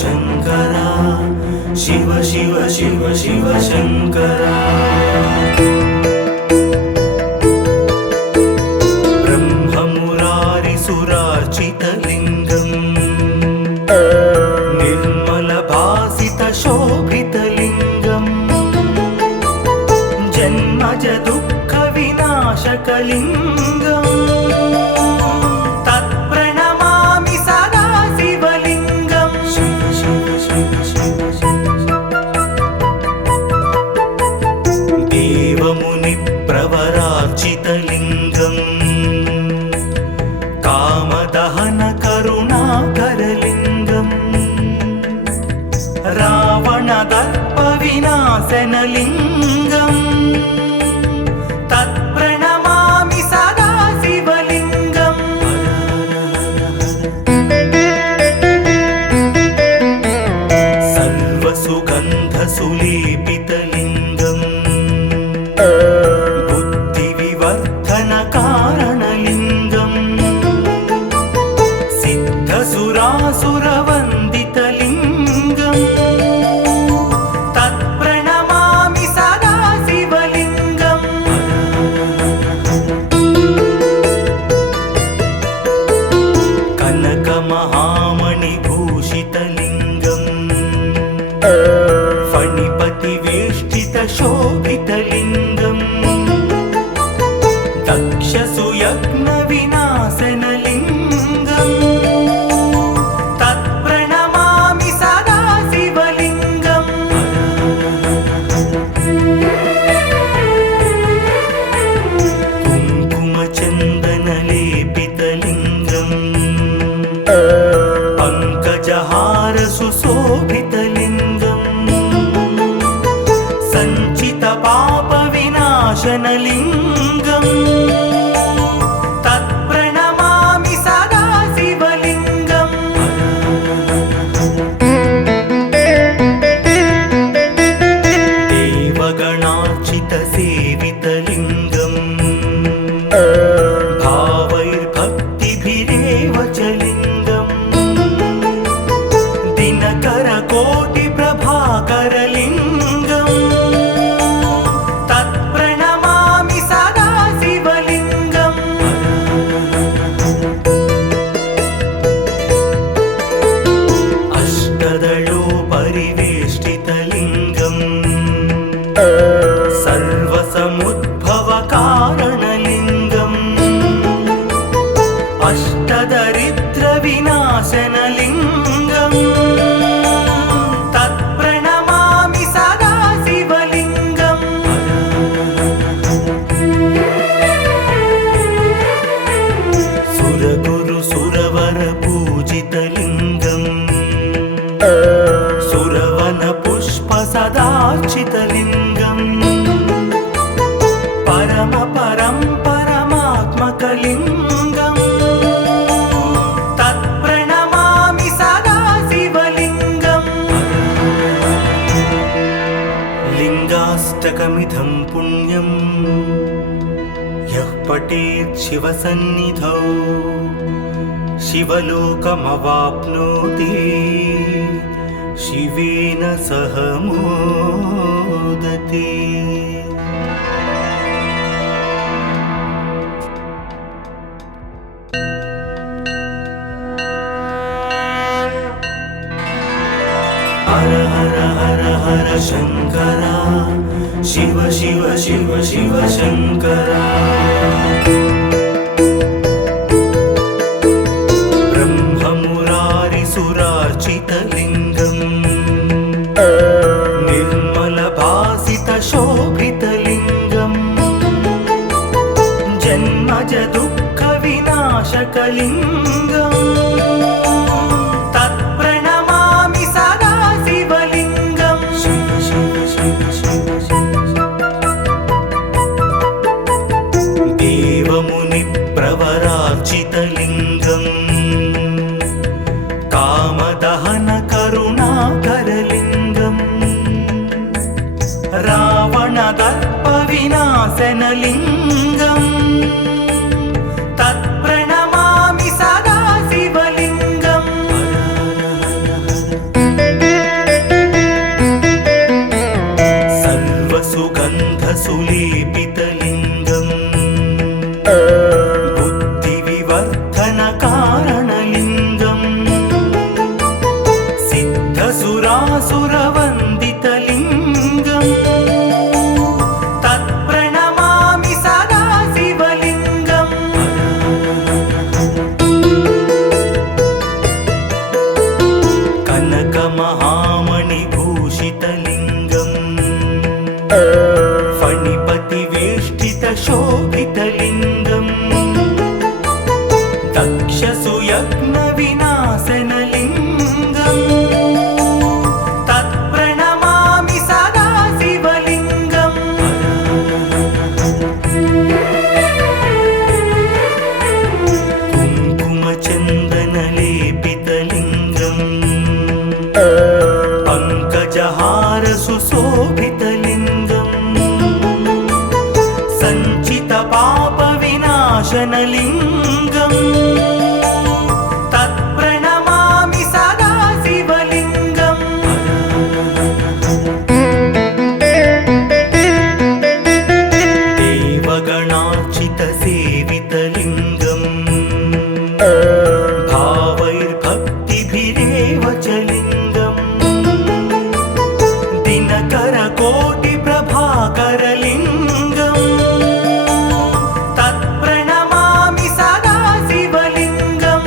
शङ्करा शिव शिव शिव शिव शङ्करा ब्रह्ममुरारिसुरार्चितलिङ्गम् निर्मलभासितशोभितलिङ्गम् जन्मज दुःखविनाशकलिङ्गम् प्रवरार्चितलिङ्गम् कामदहन करुणाकरलिङ्गम् रावणदर्पविनाशनलिङ्गम् तत्प्रणमामि सदा शिवलिङ्गम् सर्वसुगन्धसुलेपितलिङ्गम् कारणलिङ्गम् सिद्धसुरासुरवन्दितलिङ्गम् तत्प्रणमामि सदा शिवलिङ्गम् कनकमहामणिभूषितलिङ्गम् फणिपतिवेष्टितशोभितलिङ्गम् दक्षसुयज्ञविनाशनलिङ्गम् तत्प्रणमामि सदा शिवलिङ्गम् कुङ्कुमचन्दनलेपितलिङ्गम् पङ्कजहारसुशोभितलिङ्गम् सञ्चितपापविनाशनलिङ्गम् तत्प्रणमामि सदा शिवलिङ्गम् देवगणार्चितसेवितलिङ्गम् भावैर्भक्तिभिरेव च लिङ्गम् दिनकरकोटिप्रभाकरलिङ्गम् तत्प्रणमामि सदा शिवलिङ्गम् अष्टदलोपरिवेष्टितलिङ्गम् सर्वसमुद्भवकारणलिङ्गम् अष्टदरिद्रविनाशनलिङ्गम् तत्प्रणमामि सदा शिवलिङ्गम् सुरगुरुसुरवरपूजितलिङ्गम् सुरवनपुष्पसदार्चितलिङ्गम् परमात्मकलिङ्गम् तत्प्रणमामि सदा शिवलिङ्गम् लिङ्गाष्टकमिदं पुण्यं यः पठेत् शिवसन्निधौ शिवलोकमवाप्नोति शिवेन सह मोदते। हर हर हर हर शङ्करा शिव शिव शिव शिव शङ्करा ब्रह्ममुरारिसुरार्चितलिङ्गम् निर्मलभासितशोभितलिङ्गम् जन्मज दुःखविनाशकलिङ्गम् तत्प्रणमामि सदा शिवलिङ्गम् देवमुनिप्रवरार्चितलिङ्गम् कामदहन करुणाकरलिङ्गम् रावणदर्पविनाशनलिङ्गम् तत्प्रणमामि सदा शिव बुद्धिविवर्धनकारणलिङ्गं सिद्धसुरासुरवन्दितलिङ्गं तत्प्रणमामि सदा शिवलिङ्गं कनकमहामणिभूषितलिङ्गं फणिपतिवेष्टितशोभितलिङ्गं दक्षसुयज्ञविनाशनलिङ्गं तत्प्रणमामि सदा शिवलिङ्गं कुङ्कुमचन्दनलेपितलिङ्गं पङ्कजहारसुशोभितलिङ्गं सञ्चितपापविनाशनलिङ्गं तत्प्रणमामि सदा शिवलिङ्गं देवगणार्चितसेवितलिङ्गं भावैर्भक्तिभिरेव च लिङ्गं दिनकरकोटिप्रभाकरलिङ्गं तत्प्रणमामि सदा शिवलिङ्गं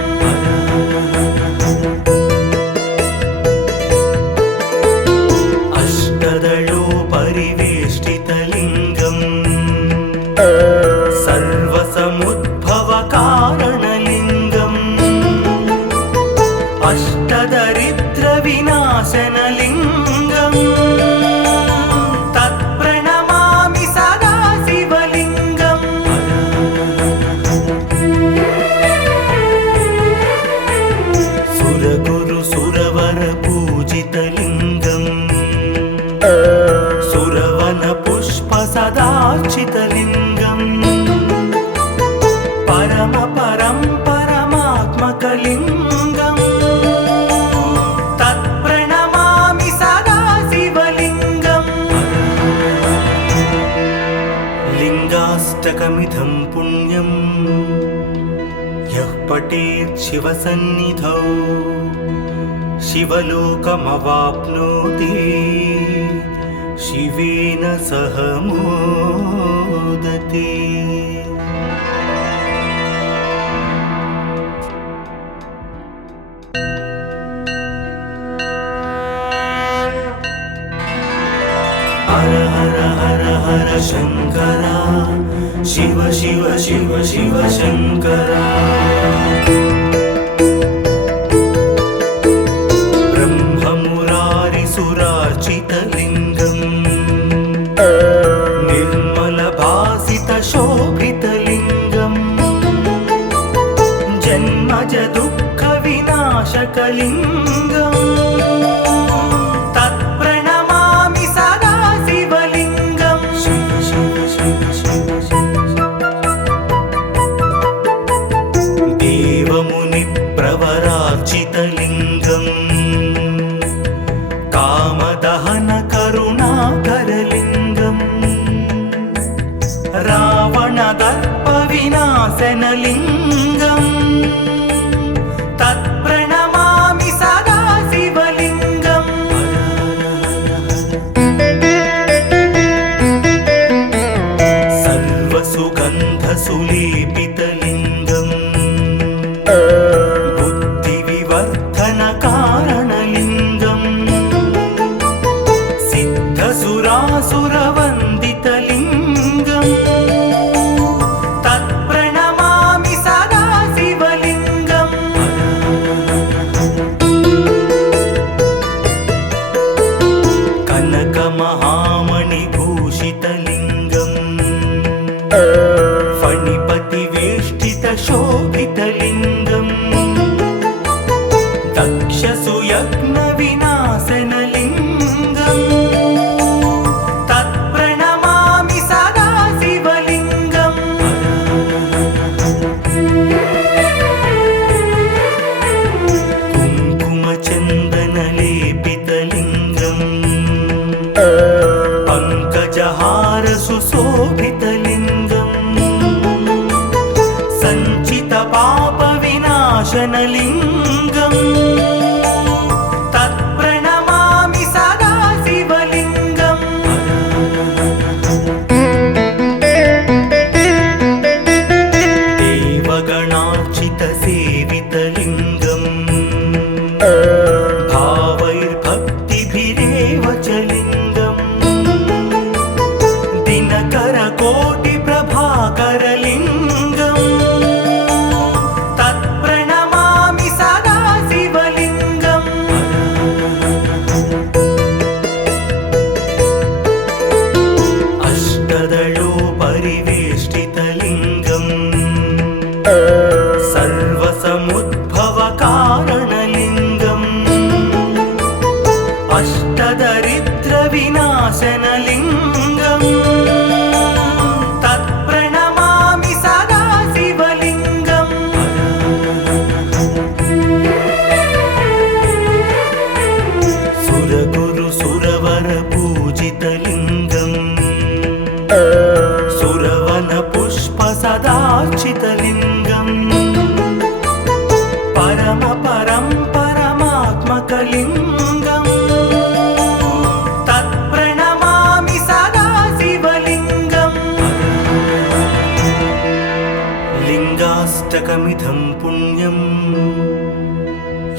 अष्टदलोपरिवेष्टितलिङ्गं सर्वसमुद्भवकारणलिङ्गं अष्टदरिद्रविनाशनलिङ्गं तत्प्रणमामि सदा शिवलिङ्गं सुरगुरुसुरवरपूजितलिङ्गं सुरवनपुष्पसदार्चितलिङ्गं परमात्मकलिङ्गं तत्प्रणमामि सदा शिवलिङ्गं लिङ्गाष्टकमिदं पुण्यं यः पठेत् शिवसन्निधौ शिवलोकमवाप्नोति शिवेन सह मोदते। हर हर हर हर शङ्करा शिव शिव शिव शिव शङ्करा ब्रह्ममुरारिसुरार्चितलिङ्गं निर्मलभासितशोभितलिङ्गं जन्मजदुःखविनाशकलिङ्गं तत्प्रणमामि सदा शिवलिङ्गं शिव शिव शिव शिव देवमुनिप्रवरार्चितलिङ्गं कामदहनकरुणाकरलिङ्गं रावणदर्पविनाशनलिङ्गं तत्प्रणमामि सदा शिवलिङ्गं सर्वसुगन्धसुलेपितलिङ्गं बुद्धिविवर्धनकारणलिङ्गं सिद्धसुरासुरवन्दितलिङ्गं तत्प्रणमामि सदा शिवलिङ्गं कनकमहामणिभूषितलिङ्गं फणिपतिवेष्टितशोभितलिङ्गं दक्षसुयज्ञविनाशनलिङ्गं तत्प्रणमामि सदा शिवलिङ्गं कुङ्कुमचन्दनलेपितलिङ्गं पङ्कजहारसुशोभितलिङ्गं विनाशनलिङ्गम् तत्प्रणमामि सदा शिवलिङ्गम् देवगणार्चितसेवितलिङ्गम् भावैर्भक्तिभिरेव च लिङ्गम् दिनकरकोटिप्रभाकरलिङ्गम् तत्प्रणमामि सदा शिवलिङ्गम् अष्टदलोपरिवेष्टितलिङ्गम् सर्वसमुद्भवकारणलिङ्गम् अष्टदरिद्रविनाशनलिङ्गम् तत्प्रणमामि सदा शिवलिङ्गम् सुरगुरुसुरवरपूजितलिङ्गम् सुरवनपुष्पसदार्चितलिङ्गम् परमात्मकलिङ्गम् तत्प्रणमामि सदा शिवलिङ्गम् लिङ्गाष्टकमिदं पुण्यं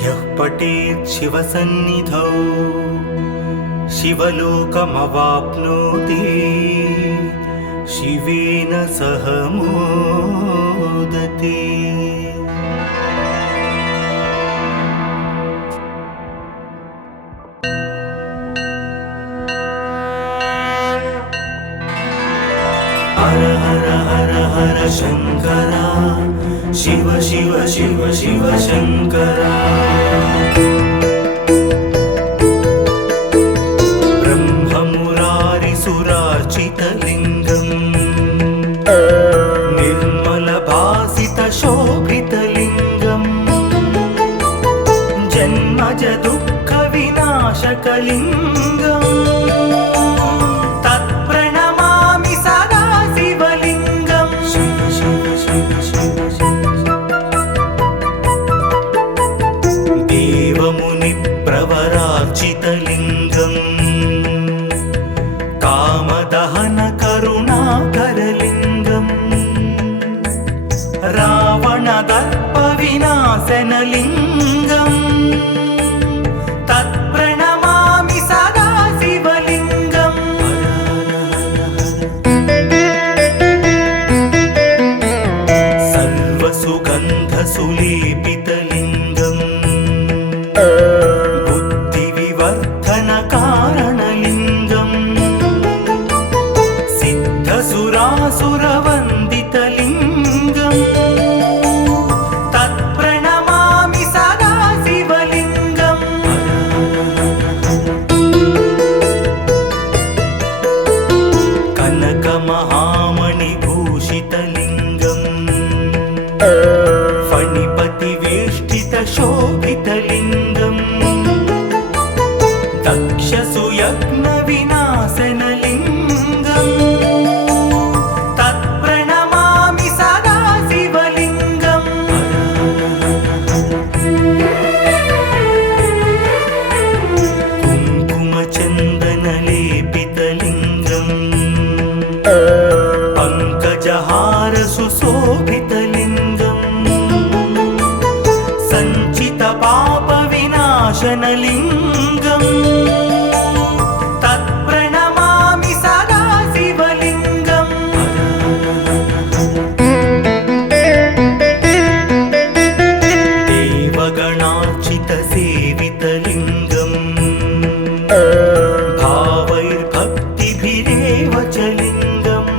यः पठेत् शिवसन्निधौ शिवलोकमवाप्नोति शिवेन सह मोदते। हर हर हर हर शंकरा शिव शिव शिव शिव शंकरा ब्रह्ममुरारिसुरार्चितलिङ्गम् निर्मलभासितशोभितलिङ्गम् जन्मज दुःखविनाशकलिङ्गम् तत्प्रणमामि सदा शिवलिङ्गम् शिव शिव शिव शिव देवमुनिप्रवरार्चितलिङ्गम् कामदहनकरुणाकरलिङ्गम् रावणदर्पविनाशनलिङ्गम् तत्प्रणमामि सदा शिवलिङ्गम् सर्वसुगन्धसुलेपितलिङ्गम् बुद्धिविवर्धनकारणलिङ्गम् सिद्धसुरासुरवन्दितलिङ्गम् तत्प्रणमामि सदा शिवलिङ्गम् कनकमहामणिभूषितलिङ्गम् फणिपतिवेष्टितशोभितलिङ्गम् दक्षसुयज्ञविनाशनलिङ्गम् तत्प्रणमामि सदा शिवलिङ्गम् कुङ्कुमचन्दनलेपितलिङ्गम् पङ्कजहारसुशोभितलिङ्गम् सञ्चितपापविनाशनलिङ्गम् तत्प्रणमामि सदा शिवलिङ्गम् देवगणार्चितसेवितलिङ्गम् भावैर्भक्तिभिरेव च लिङ्गम्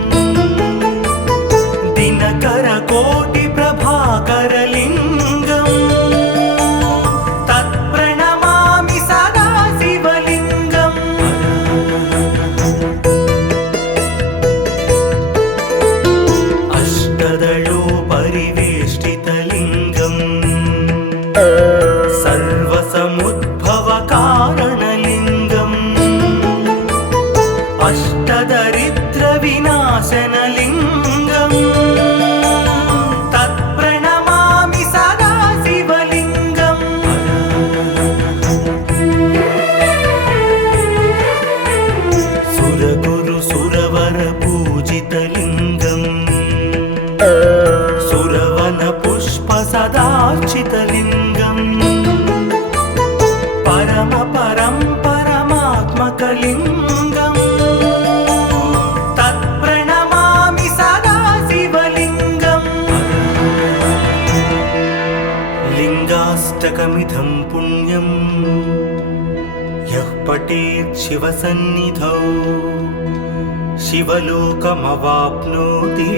दिनकरकोटिप्रभाकरलिङ्गम् तत्प्रणमामि सदा शिवलिङ्गम् अष्टदलोपरिवेष्टितलिङ्गम् सर्वसमुद्भवकारणलिङ्गम् अष्टदरिद्रविनाशनलिङ्गम् तत्प्रणमामि सदा शिव सुरवन पुष्प सदार्चितलिङ्गम् परम परं परमात्मकलिङ्गम् तत्प्रणमामि सदा शिवलिङ्गम् लिङ्गाष्टकमिदं पुण्यम् यः पठेत् शिवसन्निधौ शिवलोकमवाप्नोति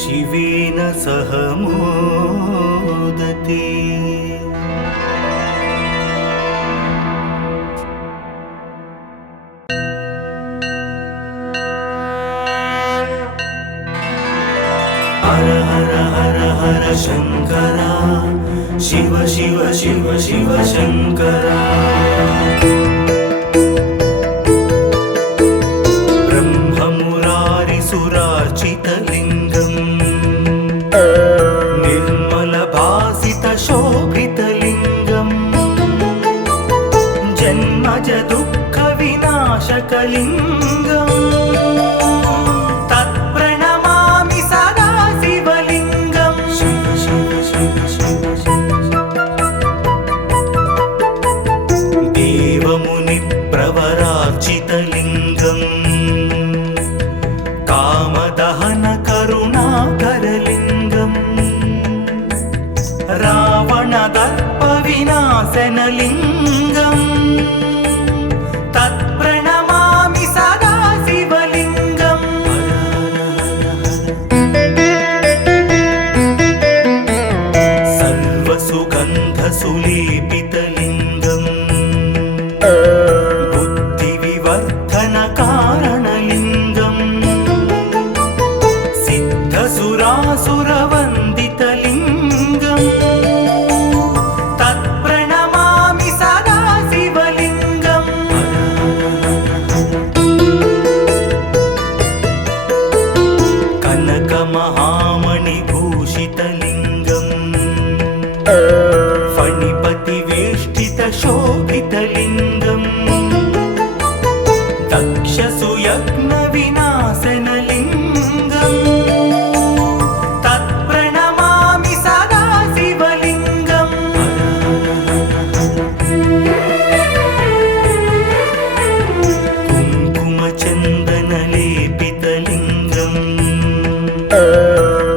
शिवेन सह मोदते। हर हर हर हर शंकरा शिव शिव शिव शिव शंकरा ब्रह्ममुरारिसुरार्चितलिङ्गम् निर्मलभासितशोभितलिङ्गम् जन्मज दुःखविनाशकलिङ्गम् तत्प्रणमामि सदा शिवलिङ्गम् शिव शिव शिव शिव देवमुनिप्रवरार्चितलिङ्गम् कामदहन करुणाकरलिङ्गम् रावणदर्पविनाशनलिङ्गम् तत्प्रणमामि सदा शिवलिङ्गम् सर्वसुगन्धसुलेपितलिङ्गम् बुद्धिविवर्धनकारणलिङ्गम् सिद्धसुरासुरवन्दितलिङ्गम् तत्प्रणमामि सदा शिवलिङ्गम् कनकमहामणिभूषितलिङ्गम् फणिपतिवेष्टितशोभितलिङ्गम् दक्षसुयज्ञविनाशनलिङ्गम् तत्प्रणमामि सदा शिवलिङ्गम् कुङ्कुमचन्दनलेपितलिङ्गम्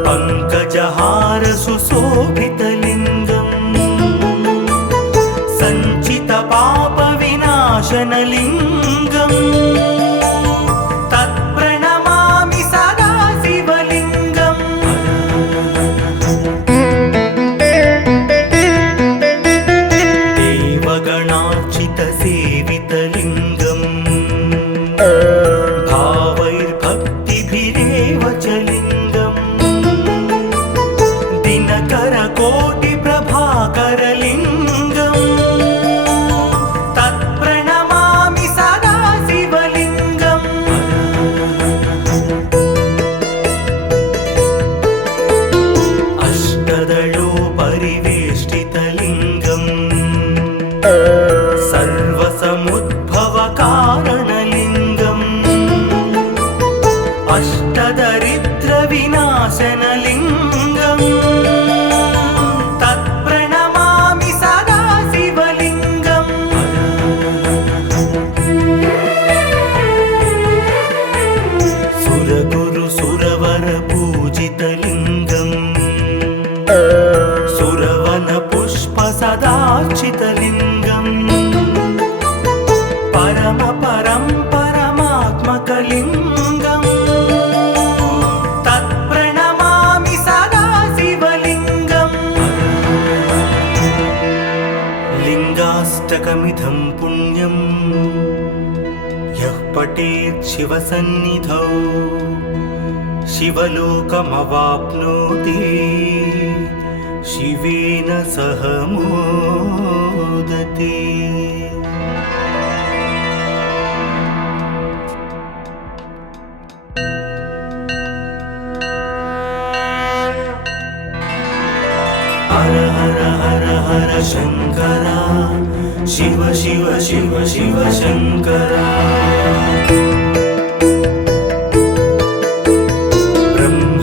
पङ्कजहारसुशोभितलिङ्गम् सञ्चितपापविनाशनलिङ्गम् तत्प्रणमामि सदा शिवलिङ्गम् देवगणार्चितसेवितलिङ्गम् भावैर्भक्तिभिरेव च लिङ्गम् दिनकरकोटिप्रभाकरलिङ्गम् तत्प्रणमामि सदा शिवलिङ्गम् अष्टदलोपरिवेष्टितलिङ्गम् सर्वसमुद्भवकारणलिङ्गम् अष्टदरिद्रविनाशनलिङ्गम् तत्प्रणमामि सदा शिवलिङ्गम् सुरगुरुसुरवरपूजितलिङ्गम् सुरवनपुष्पसदार्चितलिङ्गम् परम परं परमात्मकलिङ्गम् तत्प्रणमामि सदा शिवलिङ्गम् लिङ्गाष्टकमिदं पुण्यम् यः पठेत् शिवसन्निधौ शिवलोकमवाप्नोति शिवेन सह मोदते। हर हर हर हर शंकरा शिव शिव शिव शिव शंकरा ब्रह्म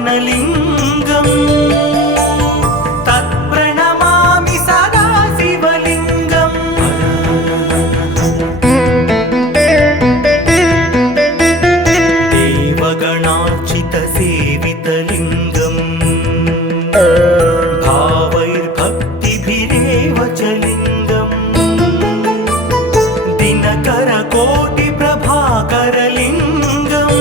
विनाशनलिङ्गम् तत्प्रणमामि सदा शिवलिङ्गम् देवगणार्चितसेवितलिङ्गम् भावैर्भक्तिभिरेव च लिङ्गम् दिनकरकोटिप्रभाकरलिङ्गम्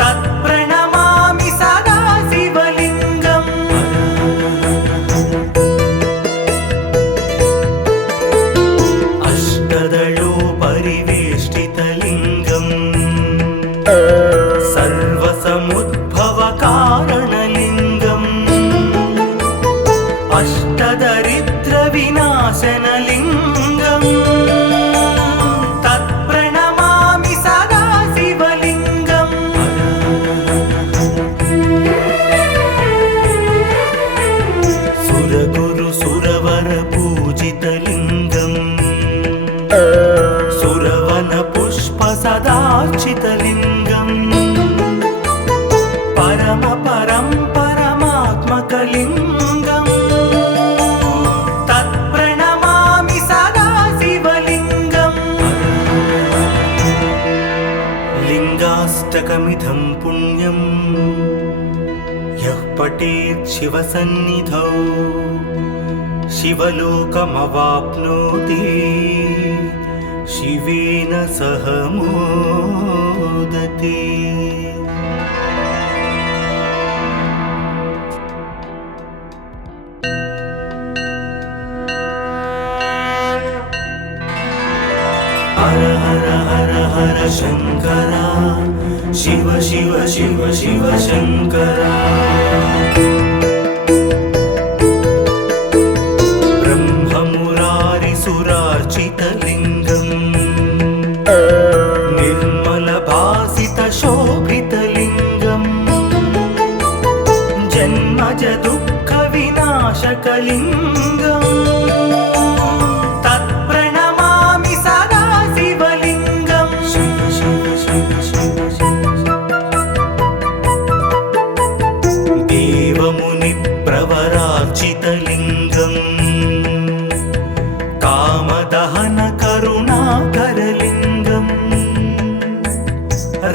तत्प्रणमामि सदा शिवलिङ्गम् अष्टदलोपरिवेष्टितलिङ्गम् सर्वसमुद्भवकारणलिङ्गम् अष्टदरिद्रविनाशनलिङ्गम् तत्प्रणमामि सदा शिवलिङ्गम् सुरगुरुसुरवरपूजितलिङ्गम् सुरवनपुष्पसदार्चितलिङ्गम् परमात्मकलिङ्गम् तत्प्रणमामि सदा शिवलिङ्गम् लिङ्गाष्टकमिदं पुण्यं यः पठेत् शिवसन्निधौ शिवलोकमवाप्नोति शिवेन सह मोदते। हर हर हर हर शंकरा शिव शिव शिव शिव शंकरा ब्रह्ममुरारिसुरार्चितलिङ्गम् निर्मलभासितशोभितलिङ्गम् जन्मज दुःखविनाशकलिङ्गम् तत्प्रणमामि सदा शिवलिङ्गम् शिव शिव शिव शिव देवमुनिप्रवरार्चितलिङ्गम् कामदहनकरुणाकरलिङ्गम्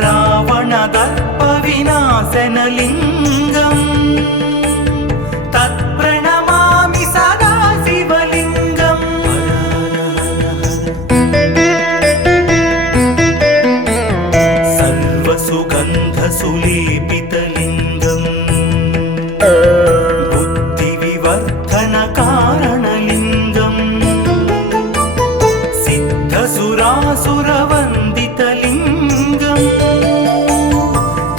रावणदर्पविनाशनलिङ्गम् तत्प्रणमामि सदा शिवलिङ्गम् सर्वसुगन्धसुलेपितलिङ्गम् बुद्धिविवर्धनकारणलिङ्गम् सिद्धसुरासुरवन्दितलिङ्गम्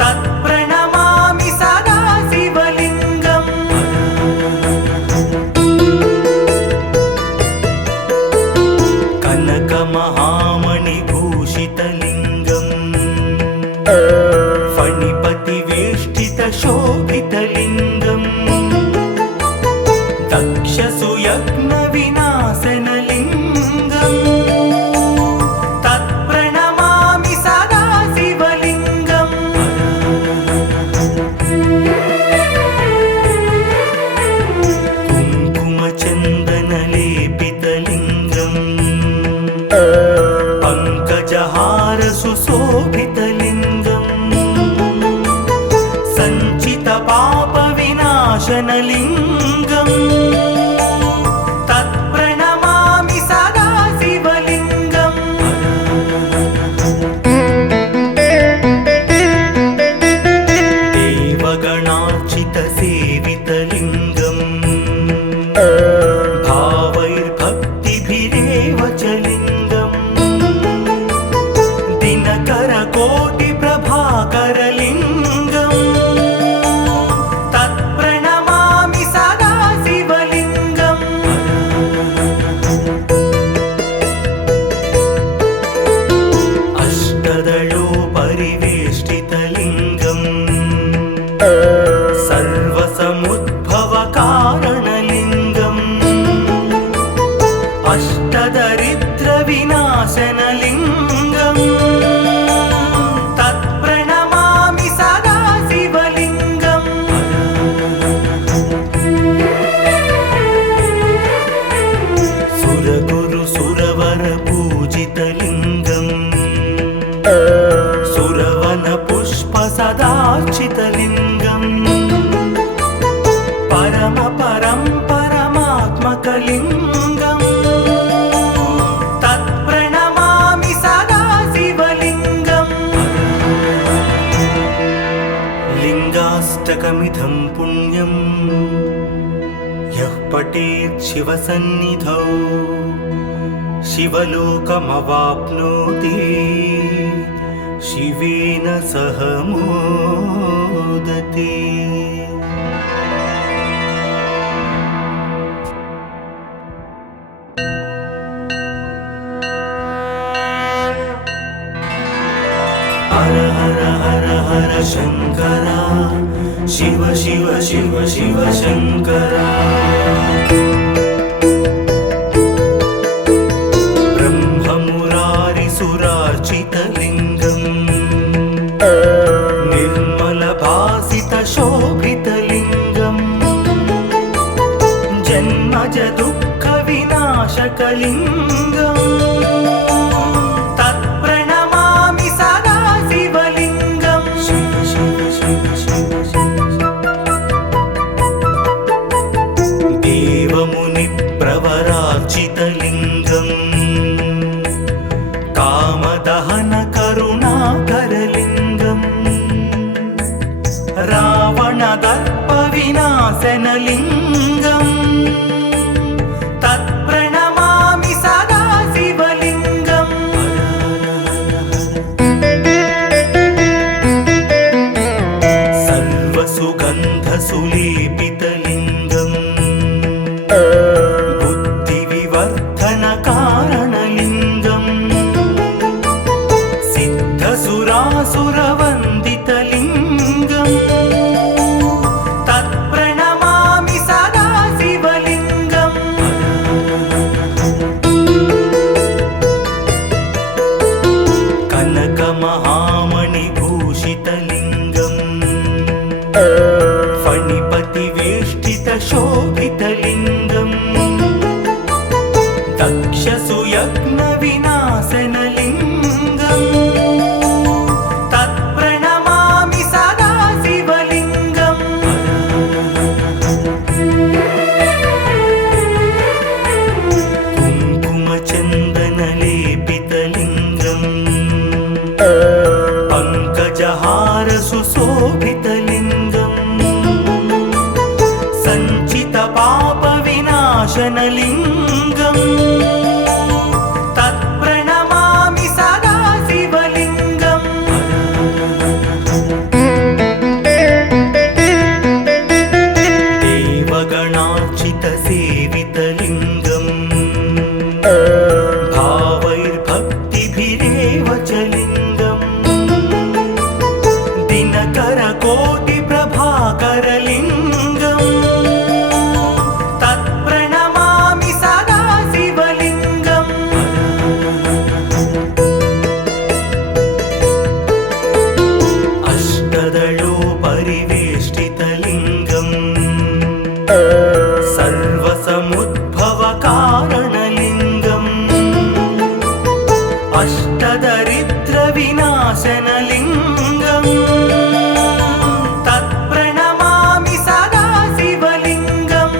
तत्प्रणमामि सदा शिवलिङ्गम् कनकमहामणिभूषितलिङ्गम् फणिपतिवेष्टितशोभितलिङ्गम् दक्षसुयज्ञविनाशनलिङ्गम् तत्प्रणमामि सदा शिवलिङ्गम् कुङ्कुमचन्दनलेपितलिङ्गम् पङ्कजहारसुशोभितलिङ्गम् सञ्चितपापविनाशनलिङ्गम् तत्प्रणमामि सदा शिवलिङ्गम् देवगणार्चितसेवितलिङ्गम् भावैर्भक्तिभिरेव च लिङ्गम् दिनकरकोटिप्रभाकरलिङ्गम् तत्प्रणमामि सदा शिवलिङ्गम् अष्टदलोपरिवेष्टितलिङ्गम् सर्वसमुद्भवकारणलिङ्गम् पठेत् शिवसन्निधौ शिवलोकमवाप्नोति शिवेन सह मोदते। हर हर हर हर शंकरा शिव शिव शिव शिव शंकरा। ब्रह्ममुरारिसुरार्चितलिङ्गम् निर्मलभासितशोभितलिङ्गम् जन्मज दुःखविनाशकलिङ्गम् देवमुनिप्रवरार्चितलिङ्गम् कामदहन करुणाकरलिङ्गम् रावणदर्पविनाशनलिङ्गम् तत्प्रणमामि सदा शिवलिङ्गम्। सर्वसुगन्धसुलेपितलिङ्गम् बुद्धिविवर्धनकारणलिङ्गम् सिद्धसुरासुरवन्दितलिङ्गम् तत्प्रणमामि सदा शिवलिङ्गम्। कनकमहामणिभूषितलिङ्गम् फणिपतिवेष्टितशोभितलिङ्गम् दक्षसुयज्ञविनाशनलिङ्गम् तत्प्रणमामि सदा शिवलिङ्गम्। कुङ्कुमचन्दनलेपितलिङ्गम् पङ्कजहारसुशोभितलिङ्गम् सञ्चितपापविनाशनलिङ्गम् तत्प्रणमामि सदा शिवलिङ्गम्। देवगणार्चितसेवितलिङ्गम् भावैर्भक्तिभिरेव च लिङ्गम् दिनकरकोटिप्रभाकरलिङ्गम् तत्प्रणमामि सदा शिवलिङ्गम्। अष्टदलोपरिवेष्टितलिङ्गम् सर्वसमुद्भवकारणलिङ्गम् अष्टदरिद्रविनाशनलिङ्गम् तत्प्रणमामि सदा शिवलिङ्गम्।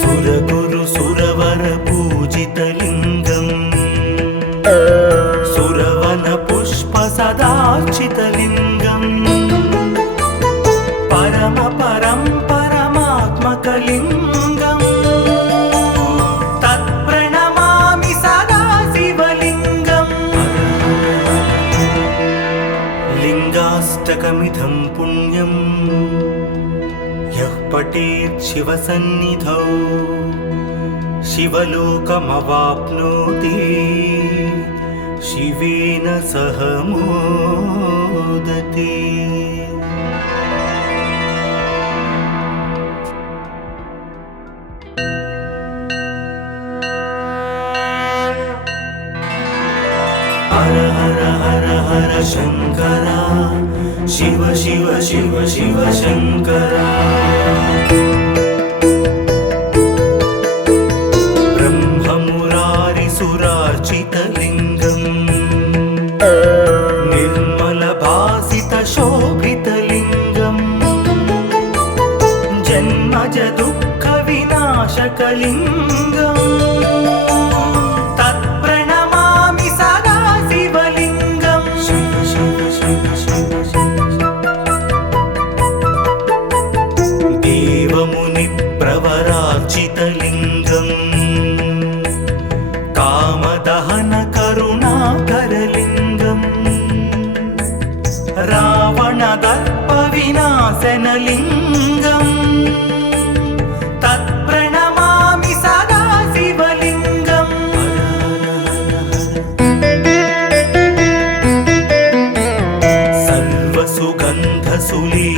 सुरगुरुसुरवरपूजितलिङ्गम् सुरवनपुष्पसदार्चितलिङ्गम् परमात्मकलिङ्गम् तत्प्रणमामि सदा शिवलिङ्गम्। लिङ्गाष्टकमिदं पुण्यम् यः पठेत् शिवसन्निधौ शिवलोकमवाप्नोति शिवेन सह मोदते। हर हर हर हर शंकरा शिव शिव शिव शिव शंकरा। ब्रह्ममुरारिसुरार्चितलिङ्गम् निर्मलभासितशोभितलिङ्गम् जन्मज दुःखविनाशकलिङ्गम् तत्प्रणमामि सदा शिवलिङ्गम्। शिव शिव शिव शिव शिव विनाशनलिङ्गम् तत्प्रणमामि सदा शिवलिङ्गम्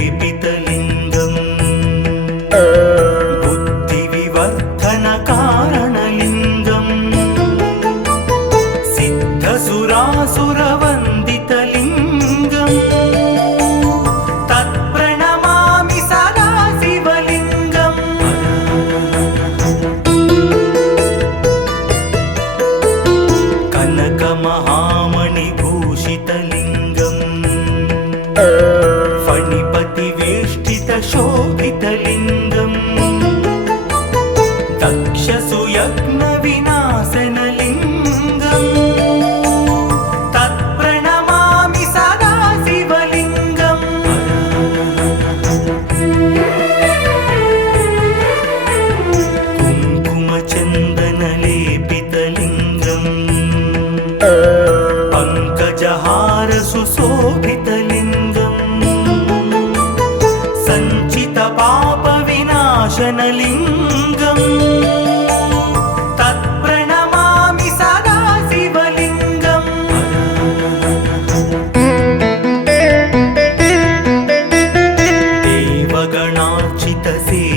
सर्वसुगन्धसुलेपितलिङ्गम् बुद्धिविवर्धनकारणलिङ्गम् सिद्धसुरासुरवन्दितलिङ्गम् तत्प्रणमामि सदा शिवलिङ्गम् कनकमहामणिभूषितलिङ्गम् फणिपतिवेष्टितशोभितलिङ्गम् दक्षसुयज्ञविनाशनलिङ्गम् तत्प्रणमामि सदा शिवलिङ्गम् कुङ्कुमचन्दनलेपितलिङ्गम् पङ्कजहारसुशोभितलिङ्गम् सञ्चितपापविनाशनलिङ्गम् तत्प्रणमामि सदा शिवलिङ्गम्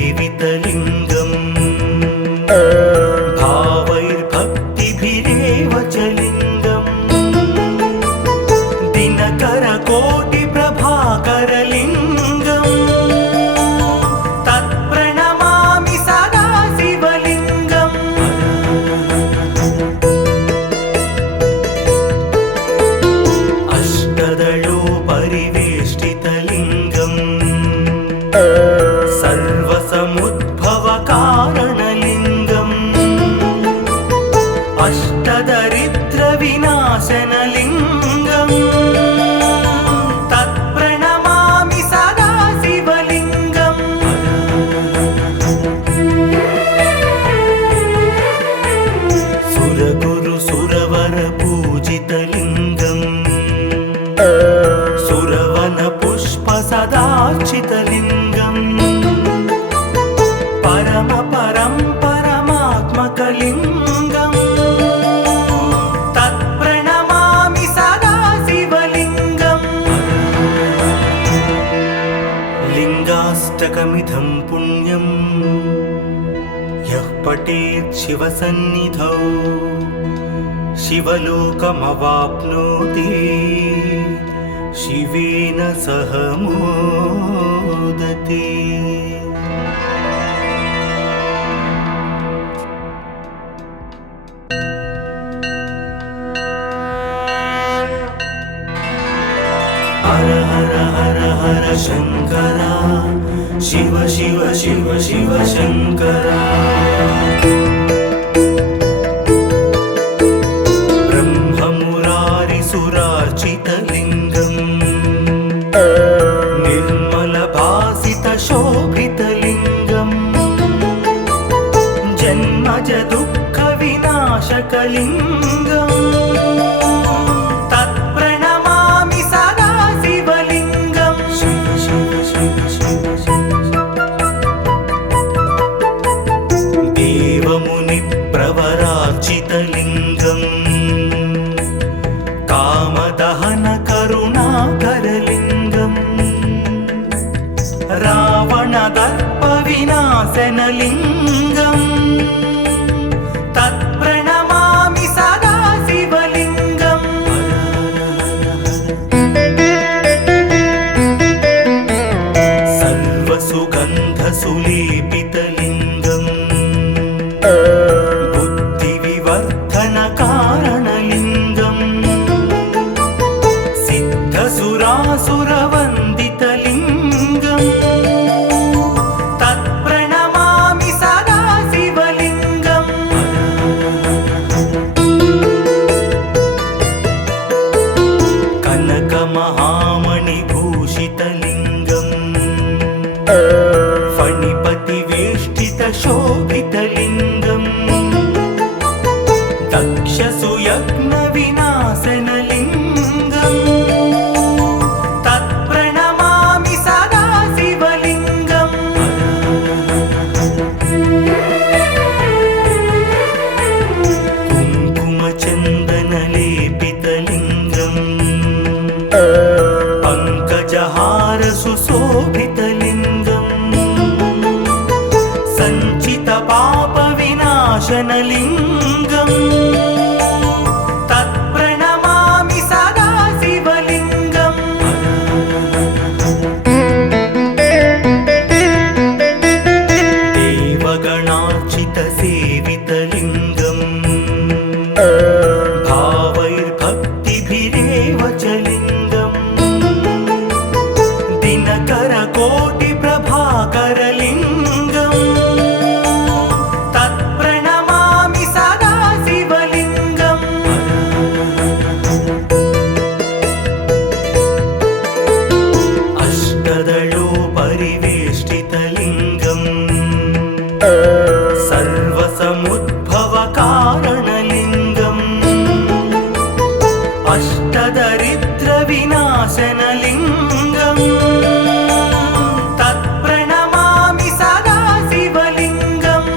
देवगणार्चितसेवितलिङ्गम् भावैर्भक्तिभिरेव च लिङ्गम् दिनकरकोटिप्रभाकरलिङ्गम् तत्प्रणमामि सदा शिवलिङ्गम् अष्टदलोपरिवेष्टितलिङ्गम् सर्वसमुद्भवकारणलिङ्गम् अष्टदरिद्रविनाशनलिङ्गम् तत्प्रणमामि सदा शिवलिङ्गम् सुरगुरुसुरवरपूजितलिङ्गम् सुरवनपुष्पसदार्चितलिङ्गम् परमात्मकलिङ्गम् तत्प्रणमामि सदा शिवलिङ्गम् लिङ्गाष्टकमिदं पुण्यं यः पठेत् शिवसन्निधौ शिवलोकमवाप्नोति शिवेन सह मोदते। हर हर हर हर शङ्करा शिव शिव शिव शिव शङ्करा ब्रह्ममुरारिसुरार्चितलिङ्गम् निर्मलभासितशोभितलिङ्गम् जन्मजदुःखविनाशकलिङ्गम् तत्प्रणमामि सदा शिवलिङ्गम् शिव शिव शिव शिव देवमुनिप्रवरार्चितलिङ्गम् कामदहनकरुणाकरलिङ्गम् रावणदर्पविनाशनलिङ्गम् तत्प्रणमामि सदा शिवलिङ्गम् सर्वसुगन्धसुलेपितलिङ्गम् बुद्धिविवर्धनकारणलिङ्गम् सिद्धसुरासुरवन्दितलिङ्गम् तत्प्रणमामि सदा शिवलिङ्गम् कनकमहामणिभूषितलिङ्गम् फणिपतिवेष्टितशोभितलिङ्गम् दक्षसुयज्ञविनाशनलिङ्गम् तत्प्रणमामि सदा शिव सुशोभितलिङ्गम् सञ्चितपापविनाशनलिङ्गम् तत्प्रणमामि सदा शिवलिङ्गम् देवगणार्चितसेवितलिङ्गम् भावैर्भक्तिभिरेव च लिङ्गम् दिनकरकोटिप्रभाकरलिङ्गम् तत्प्रणमामि सदा शिवलिङ्गम् अष्टदलोपरिवेष्टितलिङ्गम् सर्वसमुद्भवकारणलिङ्गम् अष्टदरिद्रविनाशनलिङ्गम् तत्प्रणमामि सदा शिवलिङ्गम्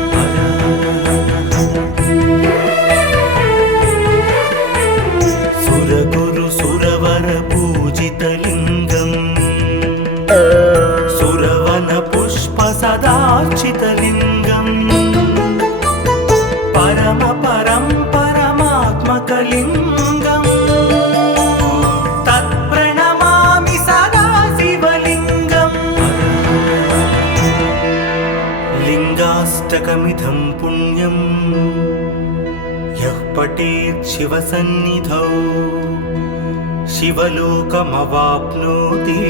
सुरगुरुसुरवरपूजितलिङ्गम् सुरवनपुष्पसदार्चितलिङ्गम् परमात्मकलिङ्गम् तत्प्रणमामि सदा शिवलिङ्गम् लिङ्गाष्टकमिदं पुण्यं यः पठेत् शिवसन्निधौ शिवलोकमवाप्नोति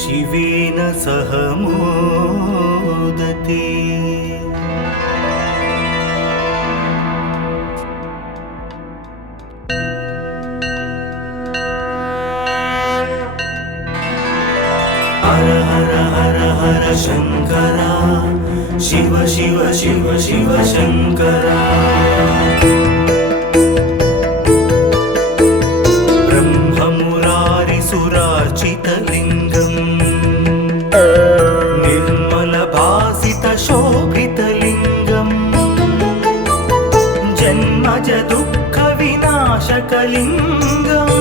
शिवेन सह मोदते। हर हर हर हर शङ्करा शिव शिव शिव शिव शङ्करा ब्रह्ममुरारिसुरार्चितलिङ्गम् निर्मलभासितशोभितलिङ्गम् जन्मज दुःखविनाशकलिङ्गम्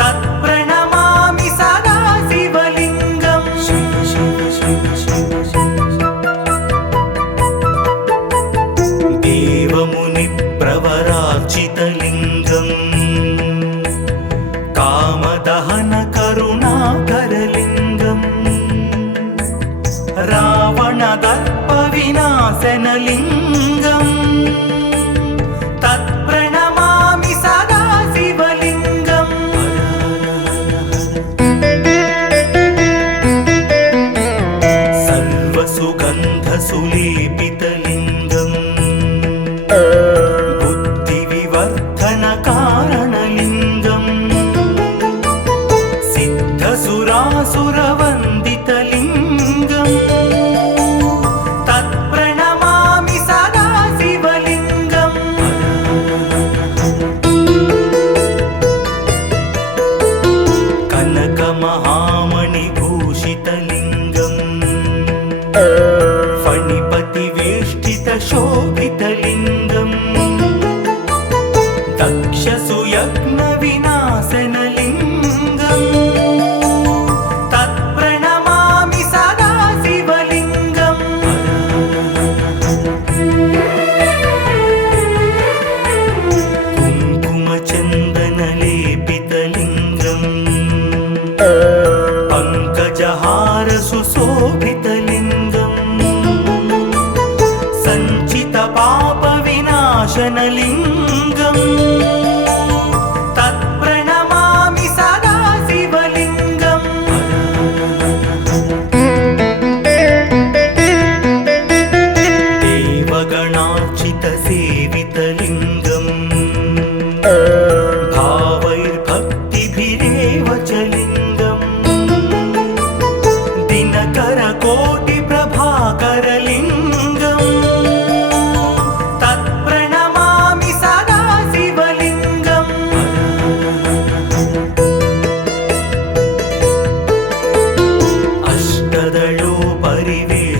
तत्प्रणमामि सदा शिवलिङ्गम् शिव शिव शिव शिव देवमुनिप्रवरार्चितलिङ्गम् कामदहनकरुणाकरलिङ्गम् रावणदर्पविनाशनलिङ्गम् तत्प्रणमामि सदा शिवलिङ्गम् सर्वसुगन्धसुलेपितलिङ्गम् बुद्धिविवर्धनकारणलिङ्गम् सिद्धसुरासुरवन्दितलिङ्गम् तत्प्रणमामि सदा शिवलिङ्गम् कनकमहामणिभूषितलिङ्गम् फणिपतिवेष्टितशोभितलिङ्गम् दक्षसुयज्ञविनाशनलिङ्गम् तत्प्रणमामि सदा शिवलिङ्गम् कुङ्कुमचन्दनलेपितलिङ्गम् पङ्कजहारसुशोभितलिङ्गम् सञ्चितपापविनाशनलिङ्गम् तत्प्रणमामि सदा शिवलिङ्गम् देवगणार्चितसेवितलिङ्गम् भावैर्भक्तिभिरेव च लिङ्गम् दिनकरकोटिप्रभाकरलिङ्गम् तत्प्रणमामि सदा शिवलिङ्गम्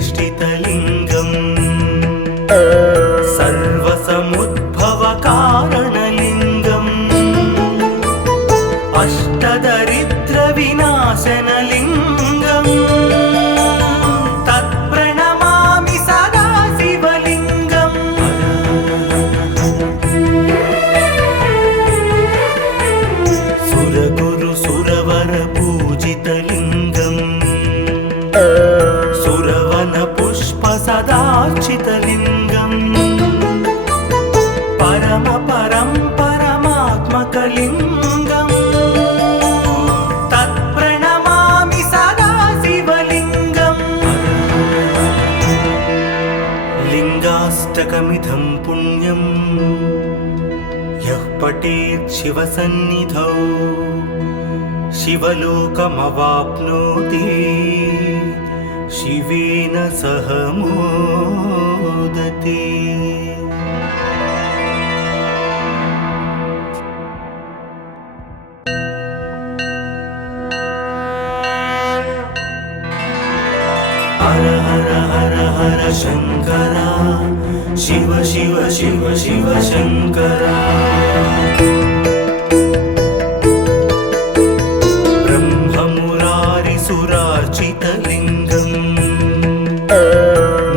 अष्टदलोपरिवेष्टितलिङ्गम् सर्वसमुद्भवकारणलिङ्गम् अष्टदरिद्रविनाशनलिङ्गम् विनाशनलिङ्गम् तत्प्रणमामि सदा शिवलिङ्गम् सुरगुरु सुरवर पूजितलिङ्गम् सुरवन पुष्प सदार्चितलिङ्गम् परम परं परमात्मकलिङ्गम् तत्प्रणमामि सदा शिवलिङ्गम् लिङ्गाष्टकमिदं पुण्यं यः पठेत् शिवसन्निधौ शिवलोकमवाप्नोति शिवेन सह मोदते। हर हर हर हर शंकरा शिव शिव शिव शिव शंकरा ब्रह्ममुरारिसुरार्चितलिङ्गम्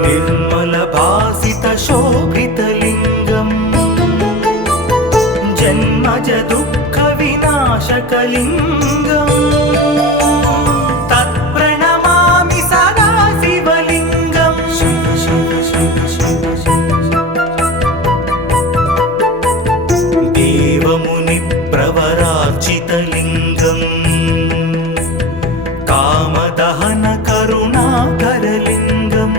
निर्मलभासितशोभितलिङ्गम् जन्मज दुःखविनाशकलिङ्गम् तत्प्रणमामि सदा शिवलिङ्गम् शिव शिव शिव शिव देवमुनिप्रवरार्चितलिङ्गम् कामदहन करुणाकरलिङ्गम्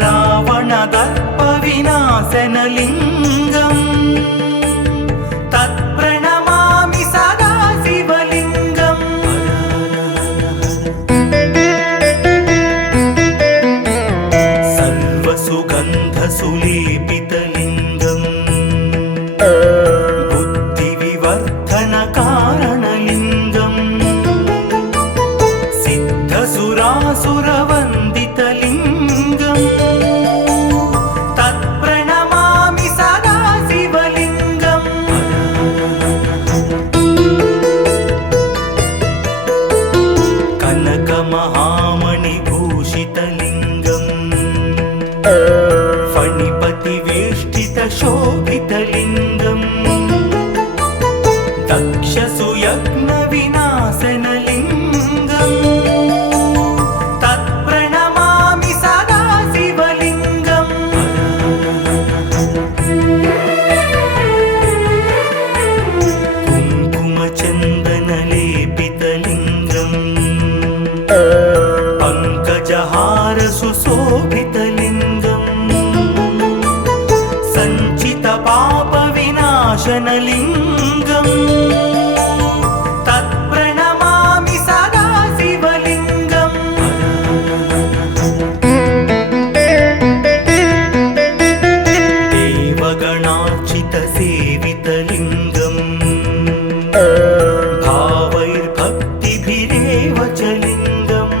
रावणदर्पविनाशनलिङ्गम् तत्प्रणमामि सदा शिवलिङ्गम् सर्वसुगन्धसुलेपितलिङ्गम् बुद्धिविवर्धनकारणलिङ्गम् सिद्धसुरासुरवन्दितलिङ्गम् तत्प्रणमामि सदा शिवलिङ्गम् कनकमहामणिभूषितलिङ्गम् फणिपतिवेष्टितशोभितलिङ्गम् दक्षसुयज्ञविनाशनलिङ्गम् तत्प्रणमामि सदा शिवलिङ्गम् कुङ्कुमचन्दनलेपितलिङ्गम् पङ्कजहारसुशोभितलिङ्गम् सञ्चितपापविनाशनलिङ्गम् तत्प्रणमामि सदा शिवलिङ्गम् देवगणार्चितसेवितलिङ्गम् भावैर्भक्तिभिरेव च लिङ्गम्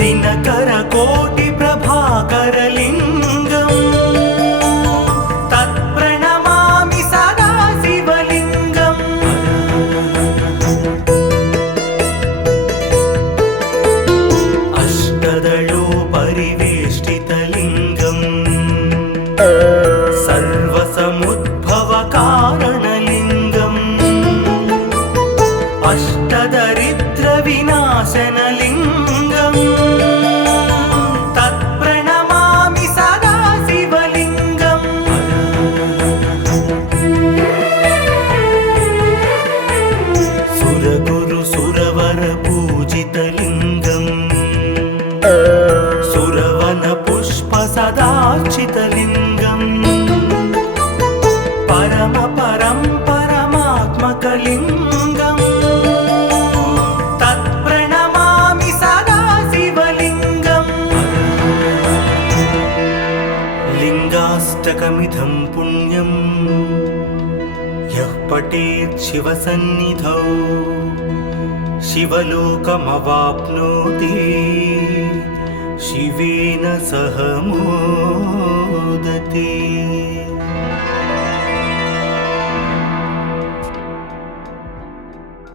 दिनकरकोटिप्रभाकरलिङ्गम् तत्प्रणमामि सदा शिवलिङ्गम् अष्टदलोपरिवेष्टितलिङ्गम् सर्वसमुद्भवकारणलिङ्गम् अष्टदरिद्रविनाशनलिङ्गम् तत्प्रणमामि सदा शिवलिङ्गम् सुरगुरु सुरवर पूजितलिङ्गम् सुरवन पुष्प सदार्चितलिङ्गम् परम परं परमात्मकलिङ्गम् तत्प्रणमामि सदा शिवलिङ्गम् लिङ्गाष्टकमिदं पुण्यं यः पठेत् शिवसन्निधौ शिवलोकमवाप्नोति शिवेन सह मोदते।